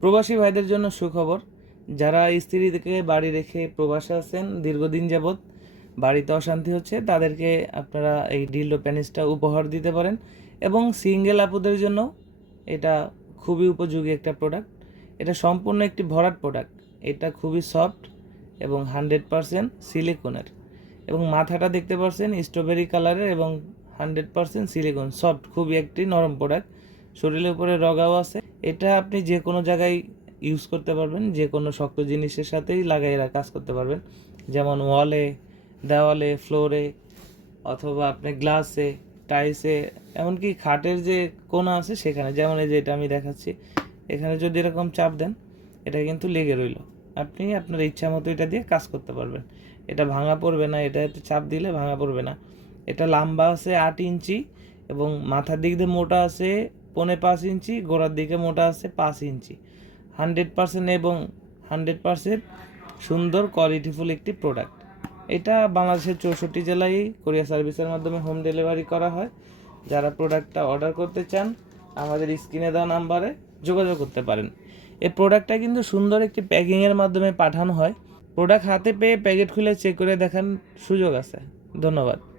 প্রবাসী ভাইদের জন্য সুখবর যারা থেকে বাড়ি রেখে প্রবাসে আছেন দীর্ঘদিন যাবৎ বাড়িতে অশান্তি হচ্ছে তাদেরকে আপনারা এই ডিল্ডো প্যানিসটা উপহার দিতে পারেন এবং সিঙ্গেল আপুদের জন্য এটা খুবই উপযোগী একটা প্রোডাক্ট এটা সম্পূর্ণ একটি ভরাট প্রোডাক্ট এটা খুবই সফট এবং হান্ড্রেড পারসেন্ট সিলিকনের এবং মাথাটা দেখতে পাচ্ছেন স্ট্রবেরি কালারের এবং হান্ড্রেড পারসেন্ট সিলিকন সফট খুবই একটি নরম প্রোডাক্ট শরীরের উপরে রগাও আছে এটা আপনি যে কোনো জায়গায় ইউজ করতে পারবেন যে কোনো শক্ত জিনিসের সাথেই লাগাই কাজ করতে পারবেন যেমন ওয়ালে দেওয়ালে ফ্লোরে অথবা আপনি গ্লাসে টাইসে এমনকি খাটের যে কোনা আছে সেখানে যেমন এই যে এটা আমি দেখাচ্ছি এখানে যদি এরকম চাপ দেন এটা কিন্তু লেগে রইল আপনি আপনার ইচ্ছা মতো এটা দিয়ে কাজ করতে পারবেন এটা ভাঙা পড়বে না এটা চাপ দিলে ভাঙা পড়বে না এটা লম্বা আছে আট ইঞ্চি এবং মাথার দিক দিয়ে মোটা আছে পৌনে পাঁচ ইঞ্চি গোড়ার দিকে মোটা আছে পাঁচ ইঞ্চি হান্ড্রেড পার্সেন্ট এবং হান্ড্রেড পার্সেন্ট সুন্দর কোয়ালিটিফুল একটি প্রোডাক্ট এটা বাংলাদেশের চৌষট্টি জেলায় কোরিয়া সার্ভিসের মাধ্যমে হোম ডেলিভারি করা হয় যারা প্রোডাক্টটা অর্ডার করতে চান আমাদের স্ক্রিনে দেওয়া নাম্বারে যোগাযোগ করতে পারেন এই প্রোডাক্টটা কিন্তু সুন্দর একটি প্যাকিংয়ের মাধ্যমে পাঠানো হয় প্রোডাক্ট হাতে পেয়ে প্যাকেট খুলে চেক করে দেখার সুযোগ আছে ধন্যবাদ